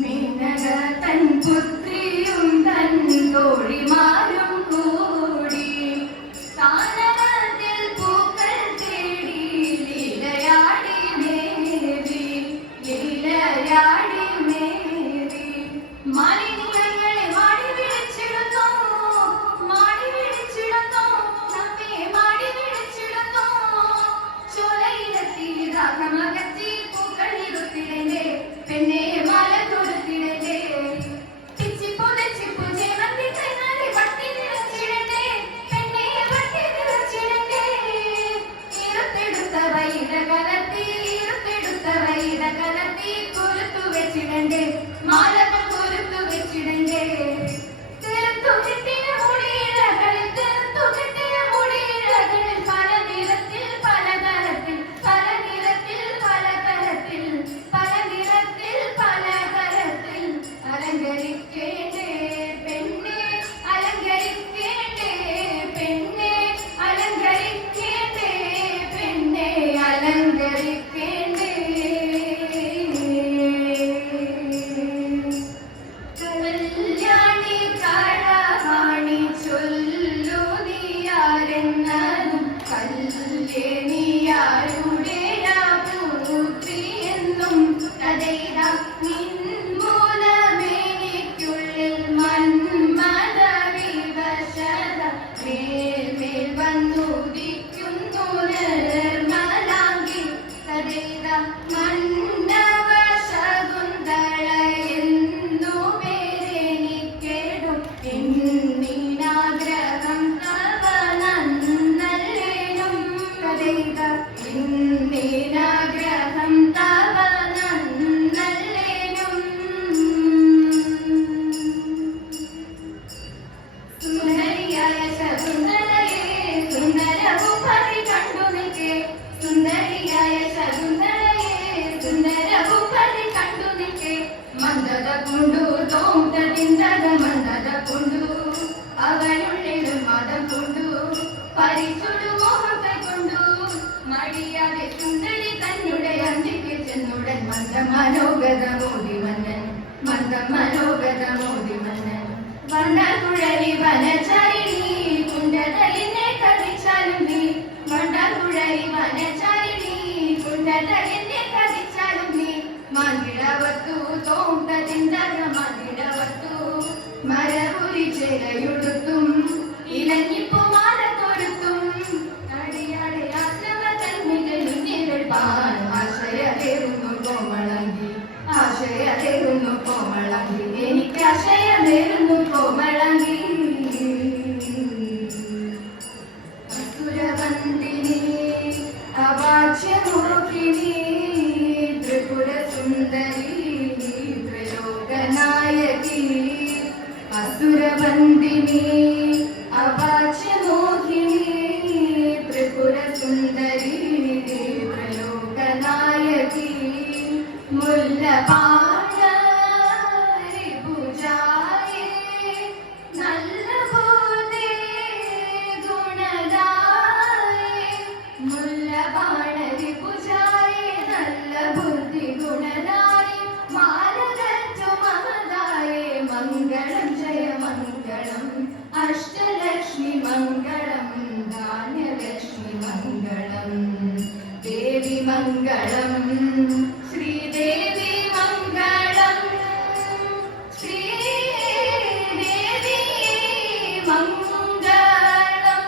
മേനക തൻ പുത്രിയും തൻ തോഴിമാരും കൂടി കാനനത്തിൽ പൂക്കൾ തേടി ലീലയാടി മേരി ലീലയാടി മേരി മാലിന്യങ്ങളെ മാടി വിളിച്ചിടുന്നു നമ്മെ മാടി വിളിച്ചിടുന്നു ചോലയിലെത്തി രാഗമകത്തി പൂക്കൾ ഇരുത്തിടേ പെണ്ണെ മാല കൊടുത്തിടേ പിച്ചി പുതച്ചി പൂജമന്തി കൈനാടി വട്ടി നിറച്ചിടേ പെണ്ണെ വട്ടി നിറച്ചിടേ ഇരുത്തെടുത്ത വൈര കലത്തി കുരുത്തു വെച്ചിടേ മാലകൾ കുരുത്തു വെച്ചിടേ തീർത്തു കിട്ടിയ മുടിയിഴകളിൽ തീർത്തു കിട്ടിയ മുടിയിഴകളിൽ പല നിറത്തിൽ പലതരത്തിൽ പല നിറത്തിൽ പലതരത്തിൽ പല നിറത്തിൽ പലതരത്തിൽ അലങ്കരിക്കേണ്ടേ പെണ്ണെ അലങ്കരിക്കേണ്ടേ പെണ്ണെ അലങ്കരിക്കേണ്ടേ പെണ്ണെ അലങ്കരിക്കേണ്ടേ കല്യാണി കളവാണി ചൊല്ലു നീയാരെന്നതും കല്ലേനിയാരുടെ പൂർത്തിയെന്നും കഥയിട നിൻമൂലമേനിക്കുള്ളിൽ മന്മത വിവശത മേൽമേൽ വന്നുദിക്കുന്നു നിർമ്മലാംഗി കഥയിട മണ്ഡവ ശകുന്തള എന്നു പേരെനിക്കേടും എന്നിനാഗ്രഹം തവ നന്നല്ലേനും കഥയിട എന്നിനാഗ്രഹം തവ നന്നല്ലേനും സുന്ദരിയായ ശകുന്തളയെ സുന്ദരഭൂപതി കണ്ടു നിൽക്കെ സുന്ദരിയായ ശകുന്തളയെ സുന്ദരഭൂപതി കണ്ടു നിൽക്കെ മന്ദത കൊണ്ടു തോന്തതിന്തത മന്ദത കൊണ്ടു അവനുള്ളിലും മതം കൊണ്ടു പരിചുടു മോഹം കൈക്കൊണ്ടു മടിയാതെ സുന്ദരി തന്നെ അന്തിക്ക് ചെന്നുടൻ മന്ദം മനോഗത മോദി മന്നൻ മന്ദം മനോഗത മോദി മന്നൻ വണ്ടകുഴലി വനചാരിണി കുണ്ടതലിനെ കതിച്ചാലും നീ വണ്ടകുഴലി വനചാരിണി കുണ്ടതലിനെ കതിച്ചാലും നീ മന്ദിടവത്തു തോന്തതിന്തക മന്ദിടവത്തു മരപുരി ചെലയുടുത്തും ഇലഞ്ഞിപ്പു മാല തൊടുത്തും അടിയാടെ ആശ്രമ തന്മികളിൽ നിഴൽപ്പാൻ ആശയതേറുന്നു കോമളങ്കി ആശയതേറുന്നു കോമളങ്കി എനിക്ക് ആശയമേറുന്നു കോമളങ്കി അസുരവന്ദിനി അവാച്യമോഹിനി ത്രിപുര സുന്ദരി ത്രലോകനായകി അസുരവന്ദിനി അവാച്യമോഹിനി ത്രിപുര സുന്ദരി ത്രലോകനായകി മുല്ലപാണി പൂജായേ നല്ല ബോധേ ഗുണദായേ മുല്ലപാണി പൂജായേ നല്ല ബുദ്ധി ഗുണദായേ മാലകറ്റു മമദായേ മംഗളം ജയ മംഗളം അഷ്ടലക്ഷ്മി മംഗളം ധാന്യലക്ഷ്മി മംഗളം ദേവി മംഗളം ശ്രീദേവി മംഗളം ശ്രീദേവി മംഗളം